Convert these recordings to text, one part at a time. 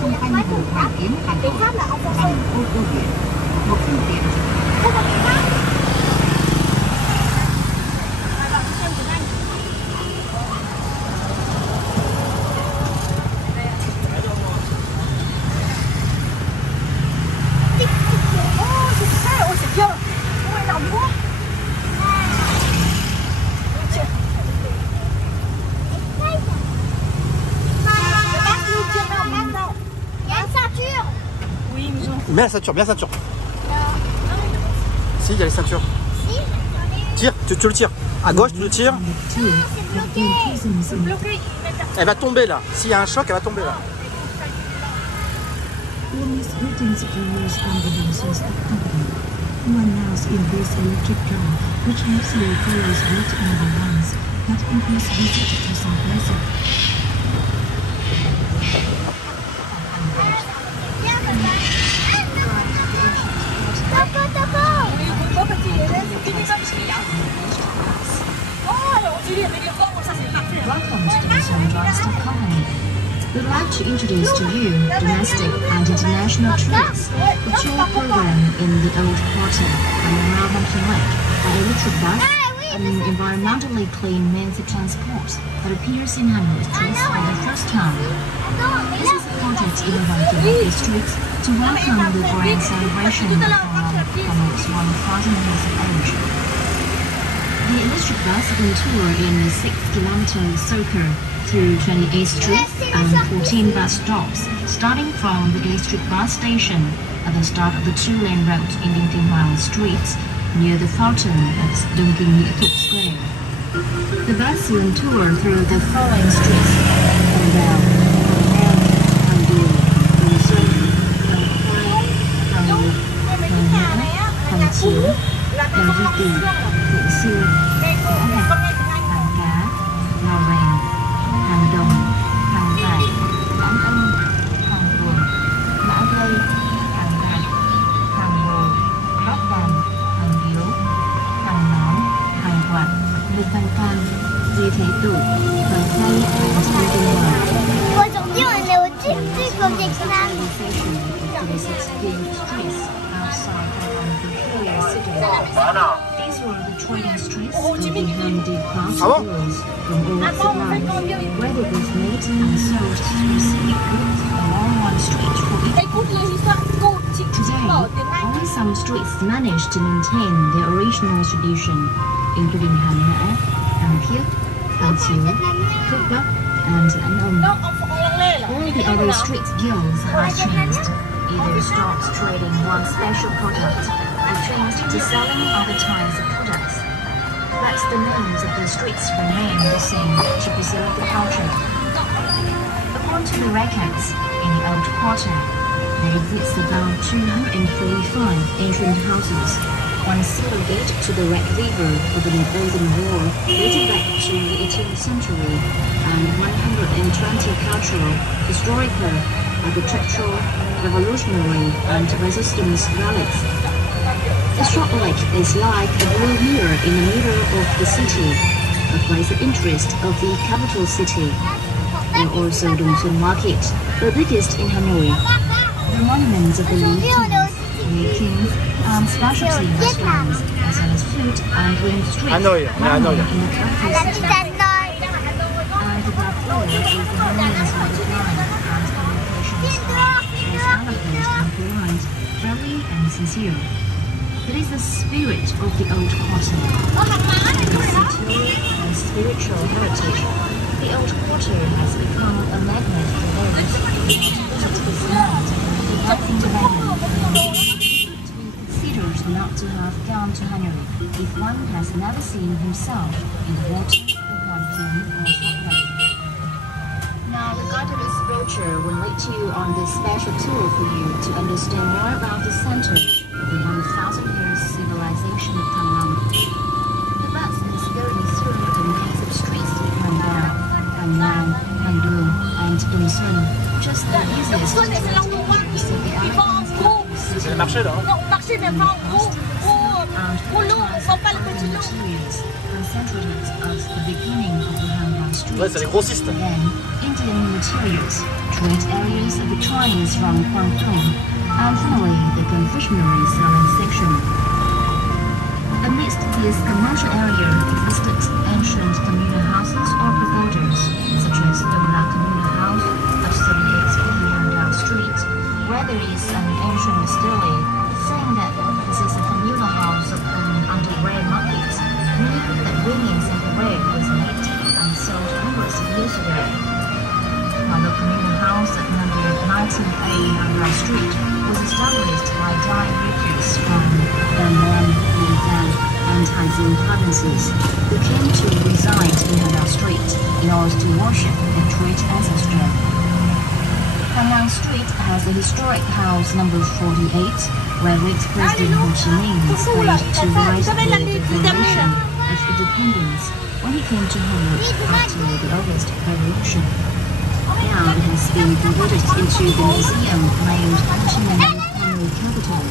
xung quanh hồ Hoàn Kiếm, Hà Nội bằng ô tô điện, một phương tiện. Mets la ceinture, bien la ceinture. Si, il y a les ceintures. Tire, tu le tires. À gauche, tu le tires. Elle va tomber là. S'il y a un choc, elle va tomber là. We'd like to introduce to you domestic and international trips, a tour program in the old quarter and around Hanoï, an electric bus, an environmentally clean means of transport that appears in Hanoï streets for the first time. This is a project innovating the streets to welcome the grand celebration of Hanoï's 1,000 years of age. The electric bus will tour in a 6-kilometer circle through 28 streets and 14 bus stops, starting from the electric bus station at the start of the 2-lane road in Dinghua Street near the fountain at Dongqing Square. The bus will tour through the following streets: Hangzhou, Hangdu, Dongsun, Hanghui, Hanghe, Hangqiu, Visite, Quartier, Hàng Cá, Ngò Vàng, Hàng Đồng, Hàng Vải, Lãng Ân, Hàng Buồn, Mã Lây, Hàng Bạc, Hàng Bồ, Lót Đàn, Hàng Điếu, Hàng Nón, Hàng Quạt, Lê Văn Can, Di Thế Tử, Hàng Khay, và Sơn Tinh Hòa. 我总结完了，我这个给他。 These were the trading streets of the handy craft girls from all over the land, where they both made and sold to receive goods along one street for each. Today, only some streets managed to maintain their original tradition, including Hanoï, Hangqiu, Hangqiu, Hanghe, and Hanoï. All the other street guilds have changed, either stopped trading one special product or changed to selling other types of products. But the names of the streets remain the same to preserve the culture. According to the records, in the old quarter, there exists about 245 ancient houses, one single gate to the Red River over the Golden Wall dating back to the 18th century, and 120 cultural, historical, architectural, revolutionary, and resistance relics. The short lake is like a blue mirror in the middle of the city, a place of interest of the capital city. There are also Dongsun Market, the biggest in Hanoï. The monuments of the Li Kings, and specialty restaurants, as well as food and drink streets Hanoï, in the capital city. And the ground floor is the Hanoï's light line and communications hub, is elegant and polite, friendly and sincere. It is the spirit of the old quarter, its cultural and spiritual heritage. The old quarter has become a magnet for those who visit this land without development. It would be considered not to have gone to Hanoï if one has never seen himself in the water of Wanqian or Shanghai. Now, the guided brochure will lead you on this special tour for you to understand more about the center of the 1,000-year civilization of Taiwan. The bus is going through the maze of streets in Hangzhou, Hanyang, Hangdu, and Dongsun, just the easiest to get into the elegance of the city. C'est le marché là, hein? Non, marché, mais pas en gros. And materials and centuries of the beginning of the Hangzhou. Hanhao Street. Ouais, c'est les grossistes. Then, Indian materials, trade areas of the Chinese from Guangdong, and finally the confectionery selling section. Amidst this commercial area existed ancient communal houses or pagodas, such as the communal house at 38 Hanoï Street, where there is an ancient story saying that this is a communal house open under rare market, meaning that women's underwear was made and sold hundreds of years ago. While the communal house at number 19A Hanoï Street was established by Dai Yukis from the Muan, Yunnan, and Taizong provinces, who came to reside in Hanoï Street in order to worship their great ancestor. Hanoï Street has a historic house number 48, where late President Ho Chi Minh was paid to write the Declaration of Independence when he came to Hanoi after the August Revolution. Now it has been converted into the museum named Ho Chi Minh Hanoi Capital.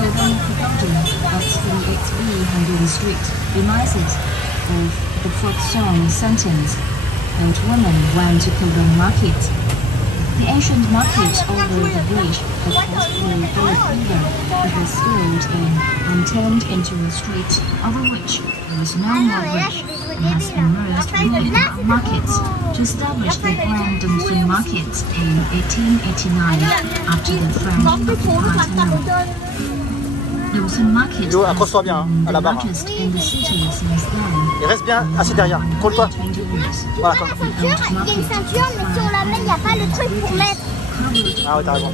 The one pagoda at 38B Hanoi Street reminds us of the folk song sentence, "Old woman went to Pudong Market." The ancient market over the bridge that crossed the Bullet River was filled in and turned into a street over which there was no more bridge and has been merged with the markets to establish the Grand Dongsun Market in 1889 after the French occupied Hanoi. Dongsun Market Yo, accroche-toi bien has à la been the barre. largest in the city since then. Et reste bien assis derrière. Colle-toi. 20 years. Voilà, comme. Il y a une ceinture, mais sur la main, il n'y a pas le truc pour mettre. Ah ouais, t'as raison.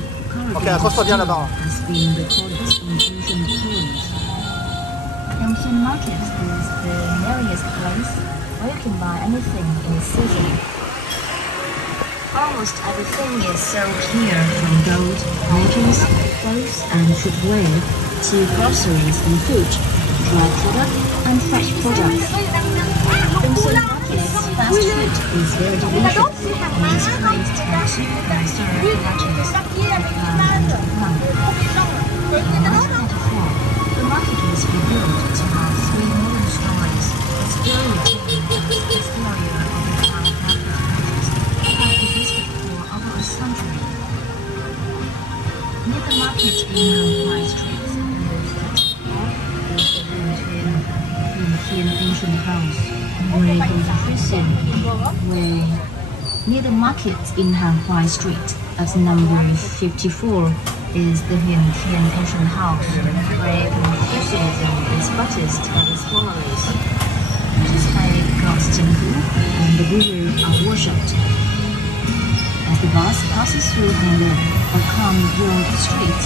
Ok, accroche-toi bien là-bas. Has been recorded in ancient codes. Dongsun Market is the merriest place where you can buy anything in season. Almost everything is sold here, from gold, necklaces, clothes, and footwear to groceries and food, dry products, and fresh products. Dongsun Market's fast food is very delicious and is praised and cheap and served lettuce, and lamb. In 1994, the market was rebuilt to have 3 modern stories, still retaining the exterior of the current market that has existed for over a century. Near the market in Hanoï Street, the ancient house, where near the market in Hanoï Street, at number 54, is the Hien ancient house, where Confucianism is practiced by its followers. It is a God's temple, and the Buddha are worshipped. As the bus passes through Hanoï, a calm broad street,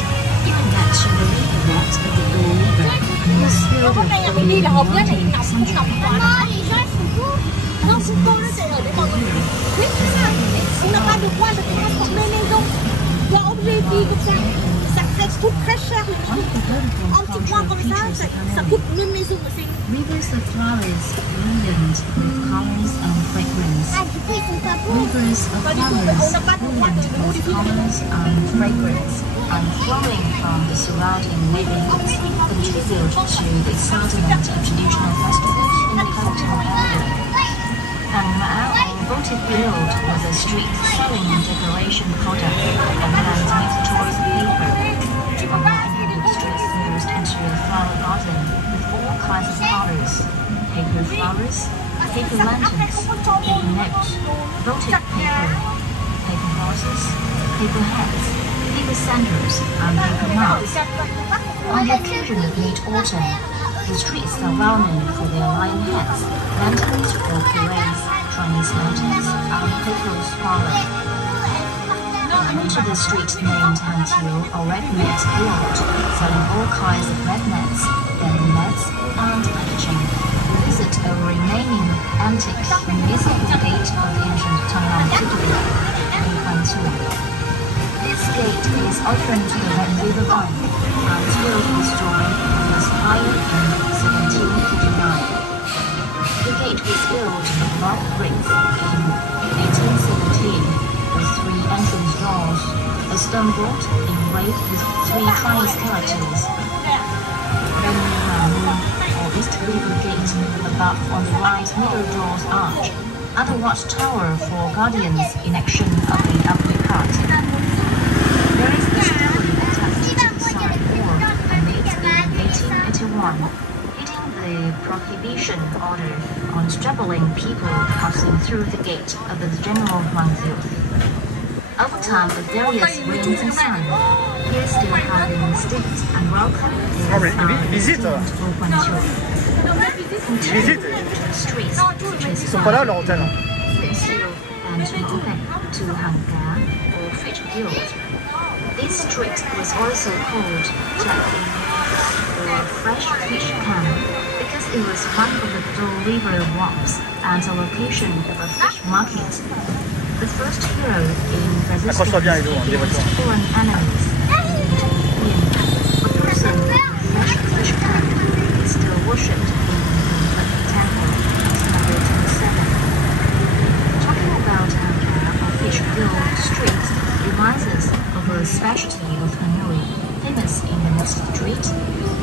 you can naturally believe that the Bull River was filled with the 19th century. Maman, les gens, ils sont beaux. Non, c'est beau, là, c'est oui, c'est ça. On n'a pas de droit de transformer les maisons. Il y a objet vie comme ça. Ça coûte très cher. Un petit coin comme ça coûte une maison aussi. Rivers of flowers, brilliant with colors and fragrance. Ah, du coup, ils sont pas beaux. Rivers of flowers, brilliant with colors and fragrance, and flowing from the surrounding neighborhoods, contribute to the excitement of traditional festivals in the capital area. Hanoï voted built with a street selling decoration product and handmade toys paper. The streets merged into a flower garden with all kinds of colors: paper flowers, paper lanterns, paper notes, votive paper, paper horses, paper hats, paper sandals, and paper mugs. On the occasion of mid-autumn, the streets are well known for their lion heads, lanterns for parades, Chinese lanterns, and paper swallow. Much of the street named until or red net built, selling all kinds of red nets, yellow nets, and packaging. Visit a remaining antique invisible gate of ancient Tanglong City, Huangzhou. This gate is open to the Red River Bank until restored was fired in 1759. The gate was built of rock bricks in 1817. With 3 entrance doors, a stone board engraved with 3 Chinese characters. Or East River Gate, above on the right middle door's arch, other watchtower for guardians in action of the uppercut. There is a story attached to the side wall made in 1881, hitting the prohibition order on strangling people passing through the gate of the general Manzil. Over time, with various rains and sun, here still have been staked and welcomed visite. Visite. Ils sont pas là leur hôtel. And to Hangar or Fish Guild. This street was also called Jackie or Fresh Fish Camp because it was one of the Dole River wharves and a location of a fish market. The first hero in resistance against foreign enemies. The person with the fresh fish camp is still worshipped in the temple at number 27. Talking about Hangar or Fish Guild Street reminds us of a specialty of Hanoï, famous in the next street,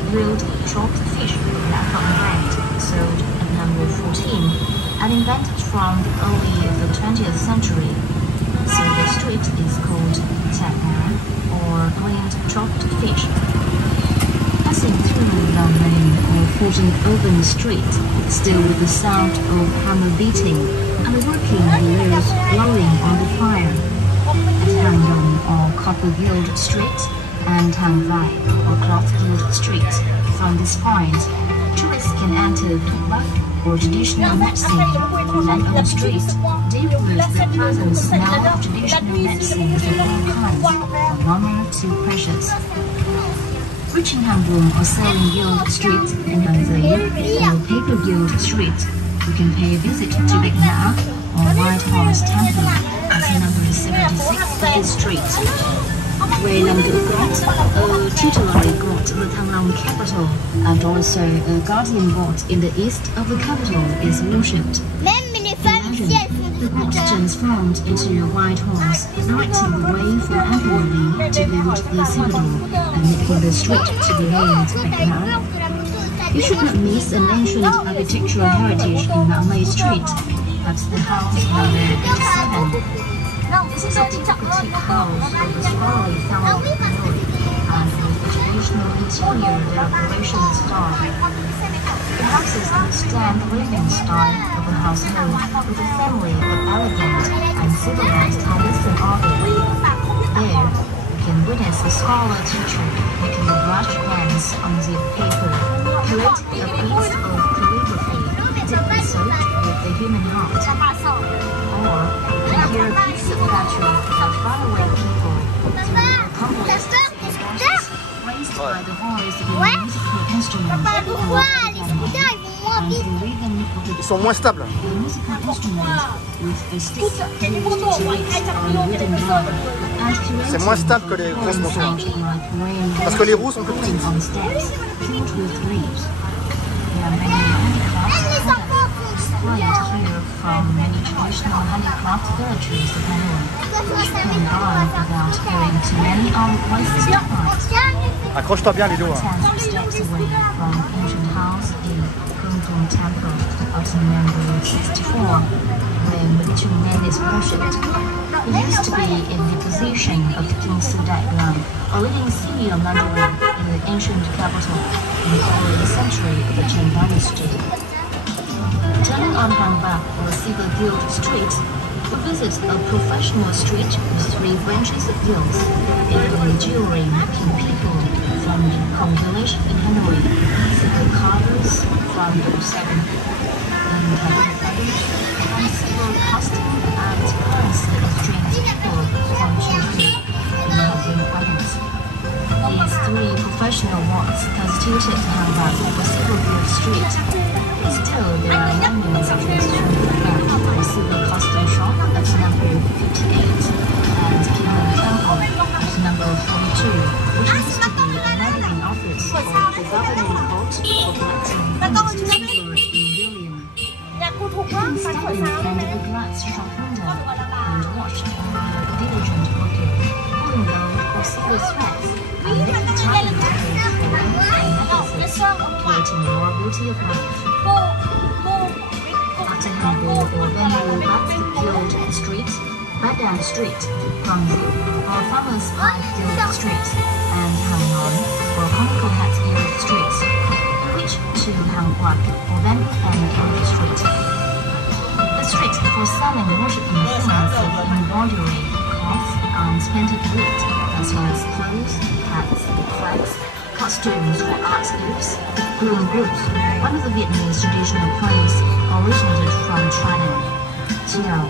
grilled chopped fish wrapped on bread, sold at number 14. And invented from the early of the 20th century. So the street is called Tagman or grilled chopped fish. Passing through the main or 14th open street, still with the sound of hammer beating and the working wheels blowing on the fire. At Hangdong or Copper Guild Street and Hangvai or Cloth Guild Street, from this point, tourists can enter the or traditional medicine, and on the street, deal with the pleasant smell of traditional medicines of all kinds, from warmer to precious. Reaching Hamburg or Selling Guild Street in Hanzai or Paper Guild Street, you can pay a visit to Big Na or White Horse Temple at number 76 of this street. Where Lamgu got a tutelary got the Tanglong capital, and also a guardian god in the east of the capital is worshipped. Imagine the god transformed into a white horse, lighting the way for Emperor Li to build the citadel and making the street to be named Baekna. You should not miss an ancient architectural heritage in Nanmei Street. That's the house number 87. This is a typical teak house of the scholarly family of Hanoï, and with the traditional interior decoration style. The house is in the stand living style of a household with a family of elegant and civilized Western order. There, you can witness a scholar teacher making a brush hands on the paper, create a piece of calligraphy deeply soaked with the human heart. Or you can hear a piece of poetry of faraway people through a complex voices raised by the voice of a musical instrument or piano, and the rhythm of the Ils sont moins stables. musical instrument with a stick used to beat on wooden drum, and C'est moins stable que les grosses motos. Parce que les roues sont plus petites. on steps filled with leaves. There are many handicrafts displayed here from many traditional handicraft villages of Hanoï, which can buy without going to many other places to find. Accroche-toi bien les dos. 10 steps away from ancient house in Gongdong Temple of number 64, when the Chungmen is worshipped. It used to be in the position of King Sudai or leading city of Mandarin in the ancient capital in the early century of the Chen Dynasty. Turning on Hanba or Silver Guild Street, we visit a professional street with 3 branches of guilds, including jewelry making people from the Kong village in Hanoï, silver carvers from the 7, and silver costume and currency exchange people from Chengdu in Hangzhou province. These 3 professional wards constituted Hanba or Silver Guild Street. Still, there are many exceptions to the silver costume shop at number 58 and Kingdom Temple at number 42, which used to be a magazine office of the governing court for collecting honest silver in billion. You can stand in front of the glass shop window and watch a diligent worker pulling gold or silver threads and making tiny decorations and necklaces, creating more beauty of life. After Hamburg or Bamboo Street, Badan Street, Guangzhou, or Farmers Park Guild Street, and Hanoï, or Comical Hat Guild Street, which to Hanguan, or Bamboo and Guild Street. The street for selling worshiping things of embroidery, cloth, and painted wood, as well as clothes, hats, flags, costumes for art groups, groups, one of the Vietnamese traditional plays originated from China. Chiao,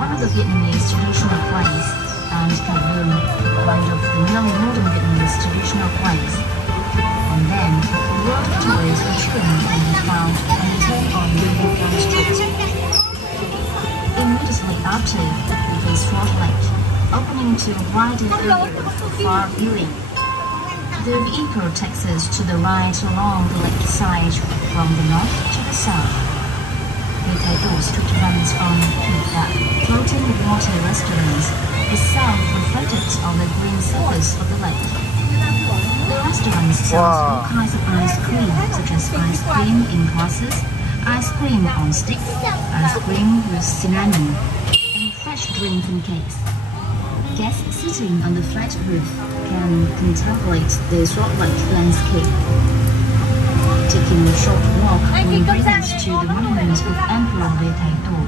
one of the Vietnamese traditional plays, and Canoe, one of the modern Vietnamese traditional plays. And then, the world of toys for children can be found on the top of Yongbyon Street. Immediately after, it is Fort Lake, opening to a wider area for far viewing. The vehicle takes us to the right along the lakeside from the north to the south. The Taipei Street runs on the floating water restaurants, itself reflected on the green surface of the lake. The restaurants sell all kinds of ice cream, such as ice cream in glasses, ice cream on sticks, ice cream with cinnamon, and fresh drinks and cakes. Guests sitting on the flat roof can contemplate the Salt Lake landscape. Taking a short walk will bring us to the monument of Emperor Lê Thái Tổ.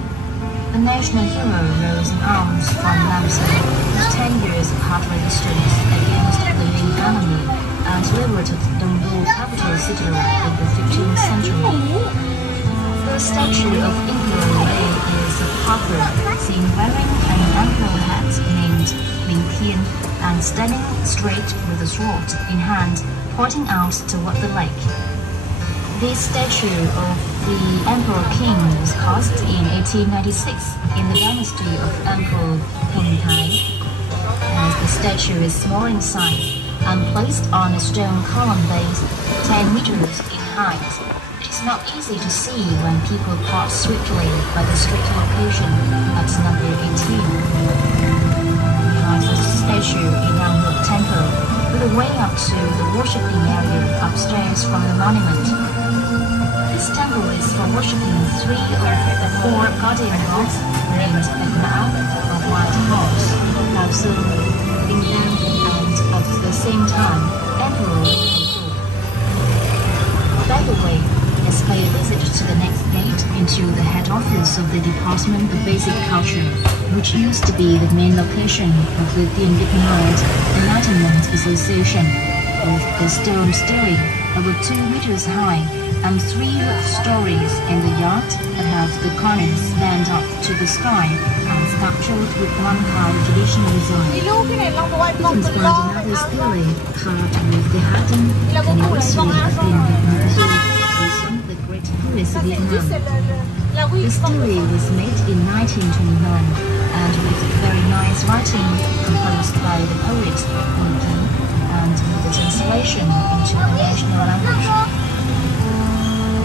The national hero rose in arms from Lamson with 10 years of hard resistance against the Ming enemy and liberated Dongbu capital city in the 15th century. The statue of Emperor Lê is a pauper seen wearing an emperor hat named Ming Tian and standing straight with a sword in hand, pointing out toward the lake. This statue of the Emperor King was cast in 1896 in the dynasty of Emperor Hong Tai. As the statue is small in size and placed on a stone column base 10 meters in height, it's not easy to see when people pass swiftly by the street location at number 18. Behind the statue in Yanghu Temple, with a way up to the worshipping area upstairs from the monument. This temple is for worshipping 3 of the 4 guardian gods named Ekmao, a white horse, also Lingnan, and at the same time, Emperor Lê. By the way, let's pay a visit to the next gate into the head office of the Department of Basic Culture, which used to be the main location of the Dien Viet Nord Enlightenment Association, with a stone stairway over 2 meters high and 3 roof stories in the yard that have the corners stand up to the sky and sculptured with one-how traditional design. You can find another stairway carved with the Hatton anniversary of Dien Viet Nord with some of the great poets of Vietnam. The story was made in 1929 and with very nice writing composed by the poet Hong Kim and with the translation into the national language.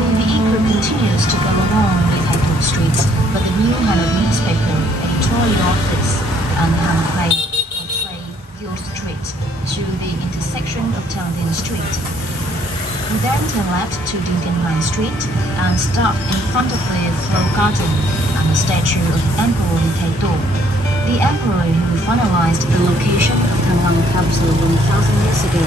The vehicle continues to go along with Hanoï Street, but the new Hanoï newspaper editorial office and Hanoï portray Guild Street to the intersection of Tangdin Street. We then turn left to Dingenhan Street and stop in front of the Flow Garden and the statue of Emperor Lê Thái Tổ, the emperor who finalized the location of Tangwang capital 1,000 years ago.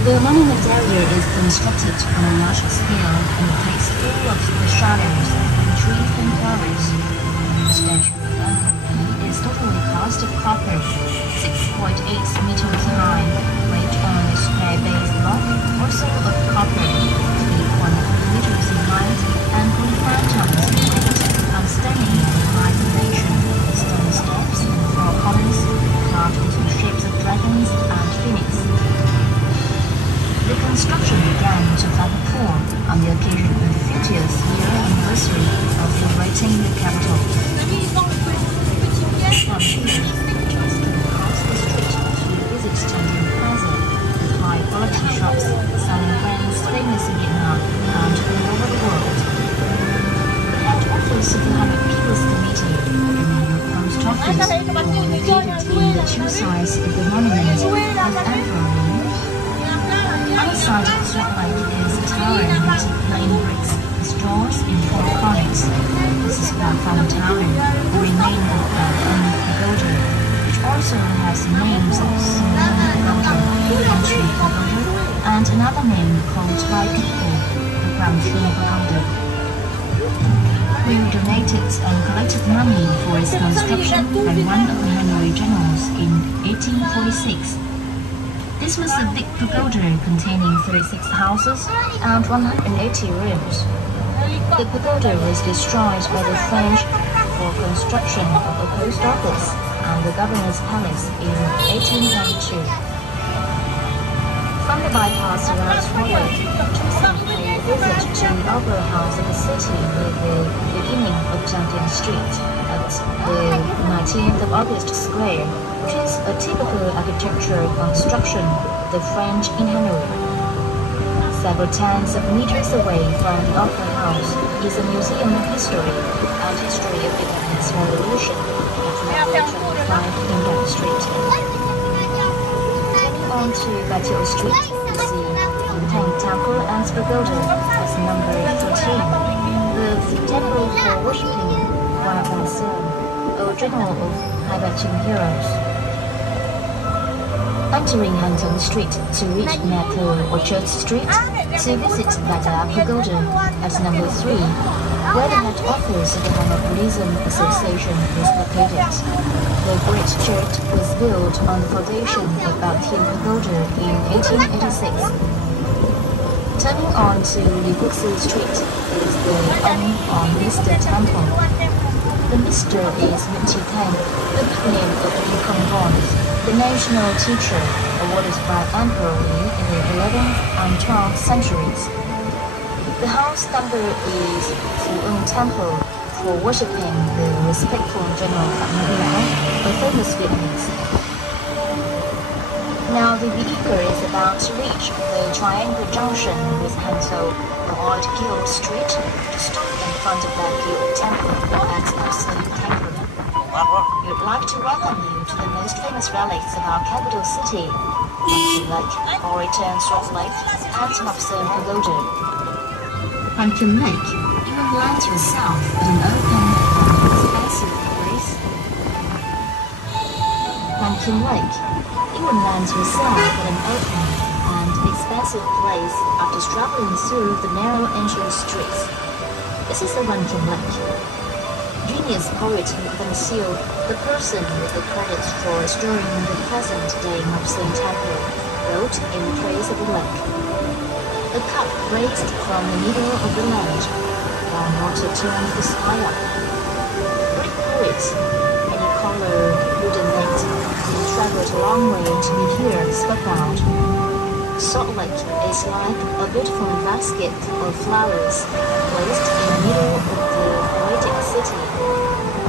The monument area is constructed on a large scale in a place full of the shadows from trees and flowers. The statue of Emperor Lê is totally cast of copper, 6.8 meters high, laid on a square base block, also of copper, 3.4 meters in height and 45 tons in weight, and standing on a high foundation, stone steps, 4 columns, carved into the shapes of dragons and phoenix. The construction began in 2004 on the occasion of the 50th year anniversary of liberating the capital. From here, tourists can cross the street to visit Tangdin Plaza, with high-quality shops selling brands famous in Vietnam and all over the world. The head office of the Hanoï People's Committee, the main post office, are located in the 2 sides of the monument of Emperor Lê. On the side of the Salt Lake is a tower made of plain bricks, doors in 4 corners. This is Platform Tower, the remain of pagoda, which also has the names of Small Pagoda, Country Pagoda, and another name called by people, the Quartier Pagoda. We donated and collected money for its construction by one of the Hanoï generals in 1846. This was a big pagoda containing 36 houses and 180 rooms. The pagoda was destroyed by the French for construction of the post office and the governor's palace in 1892. From the bypass around Hanoï, tourism pay a visit to the opera house of the city near the beginning of Champion Street at the 19th of August Square, which is a typical architectural construction of the French in Hanoï. Several tens of meters away from the opera house is a museum of history and history of Vietnamese Revolution at number 25 Indian Street. On to Quartier Street, you see Tang Temple and Pagoda as number 13. The temple for worshipping Hoa Ba Sơn, a general of Hai heroes. Entering Hantong Street to reach Maple or Church Street to visit Bada Pagoda at number 3, where the head office of the Hanoi Buddhism Association is located. The great church was built on the foundation of Baotian Pagoda in 1886. Turning on to Libuxi Street is the Mr. Temple. The Mr. is Min Chi Tang, the nickname of Li Kongwon, the national teacher awarded by Emperor Li in the 11th and 12th centuries. The house number is Fu Temple, for worshipping the respectful General Pham Nhat Lao, a famous Vietnamese. Now the vehicle is about to reach the triangle junction with Hantong Old Guild Street to stop in front of that Guild Temple at Absolute Temple. We would like to welcome you to the most famous relics of our capital city, Monkey Lake, Oriton Salt Lake, and Mopson Pagoda. Pumpkin Lake, you will land yourself at an open and expansive place. Pumpkin Lake, you will land yourself at an open and expansive place after traveling through the narrow entrance streets. This is the Pumpkin Lake. Genius poet Van Seal, the person with the credit for restoring the present-day Mopson Temple, wrote in praise of the lake. A cup raised from the middle of the land, while water turned the sky up. Great poet, many-colored wooden lake, who traveled a long way to be here spoke out. Salt Lake is like a beautiful basket of flowers placed in the middle of the poetic city.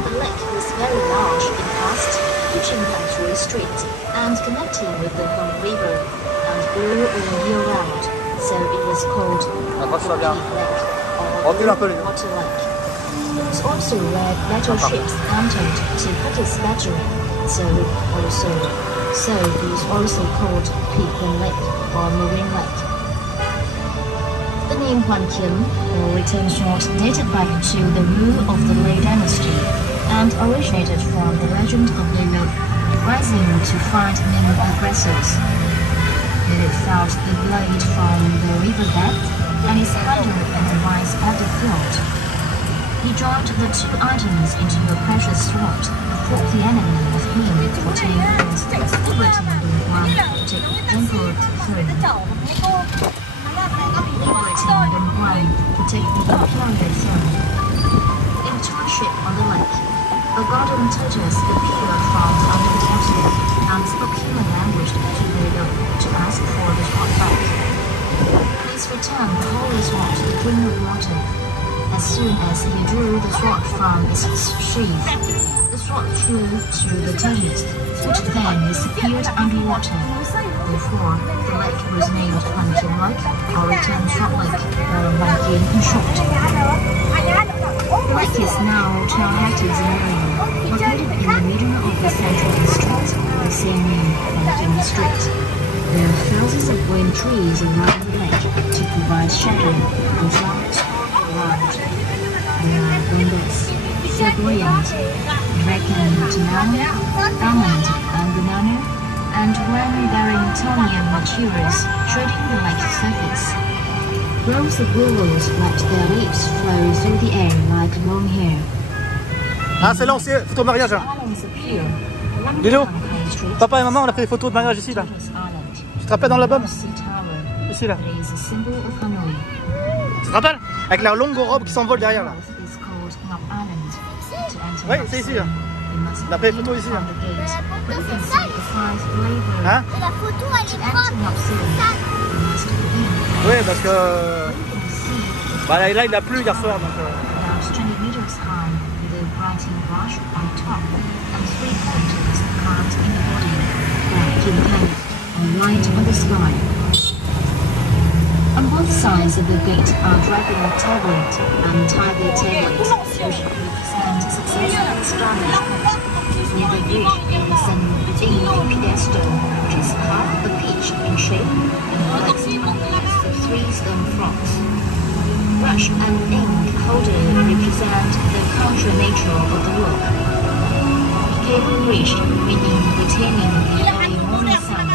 The lake was very large in past, reaching Hantui Street and connecting with the Hong River, and grew all year round. So it was called Water Lake or Water Lake. It was also where battleships entered to practice battering, so it was also called Pekin Lake or Marine Lake. The name Huan Kim, or written short, dated back to the rule of the Lei dynasty and originated from the legend of Lei Lo rising to fight Ming aggressors. It felt the blade from the riverbed and is harder than the rice at the field. He joined the two items into a precious sword, fought the enemy with him for 10 years, liberating the one to take the emperor to throne. Liberating the one to take the imperial throne. In township on the lake, a golden tortoise appeared from under the water and spoke human language to ask for the sword back. Please return the holy sword to the king of water. As soon as he drew the sword from its sheath, the sword flew to the tortoise, which then disappeared underwater. Therefore, the lake was named Pumpkin Lake, or Return Sword Lake, or Pumpkin in short. The lake is now 12 hectares in area, located in the middle of the central district, the same name, Pumpkin Street. There are thousands of green trees around the lake to provide shade and flowers. large. There are windows, flamboyant, vacant banana, almond and banana, and one bearing Tonian matures, treading the light surface. Rows of willows let their leaves flow through the air like long hair. Ah, c'est lancé, photo mariage. Lilo, papa et maman, on a pris des photos de mariage ici, là. Tu te rappelles dans l'album? Ici, là. Tu te rappelles? Avec la longue robe qui s'envole derrière, là. Oui, c'est ici, là. On a pris des photos ici, là. Hein? La photo, elle est propre. Oui, parce que... Bah, là, il a plu hier soir, donc... On both sides of the gate are dragon tablet and tiger tablet, which represent success and strength. Near the bridge is an eight pedestal, which is half a peach in shape and lies on 3 stone frogs. Brush and ink holder represent the contour nature of the work. Cable bridge, meaning retaining the early morning sun,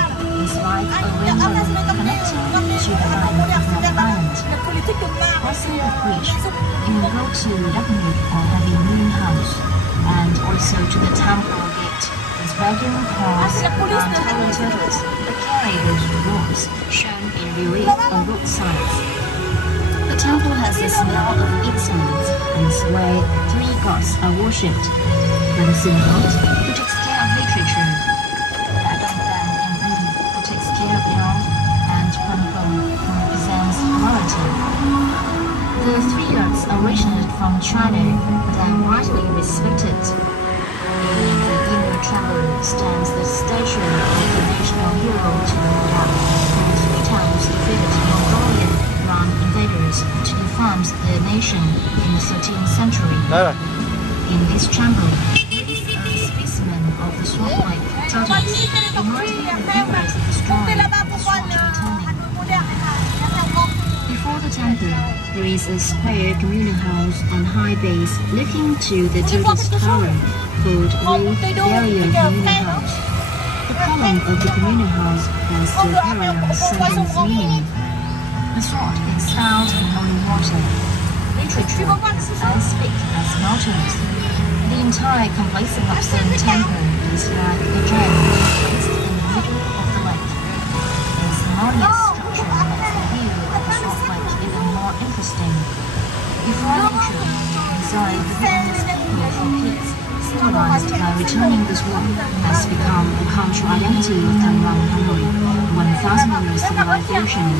is like a lantern connecting to the line of the island. Crossing the bridge, you will go to Duckmeat or Heavy Moon House, and also to the temple gate, with dragon claws and tall turtles that carry those rods shown in relief on both sides. The temple has the smell of incense, and is where 3 gods are worshipped. One symbol, who takes care of literature, Adam and Eve, who takes care of health, and Panpon, who represents morality. The 3 gods originated from China, but are widely respected. In the inner chamber stands the statue of the national hero Chivalra, who 3 times defeated Mongolian invaders to defend the nation in the 13th century. In this chamber, there is a specimen of the sword-like turtles, reminding the viewers of the story of the sword returning. Before the temple, there is a square communal house on high base looking to the turtle's tower, called Ray Barrier Communal House. The column of the communal house has the parallel sentence meaning. The sword is found in holy water. Literature is as big as mountains. The entire complex of the temple is like a gem placed in the middle of the lake. This harmonious structure makes the view of the sword lake even more interesting. Before nature, inside the business people for kids, symbolized by returning this work, has become the cultural identity of Taiwan Hanoï, 1,000 years civilization.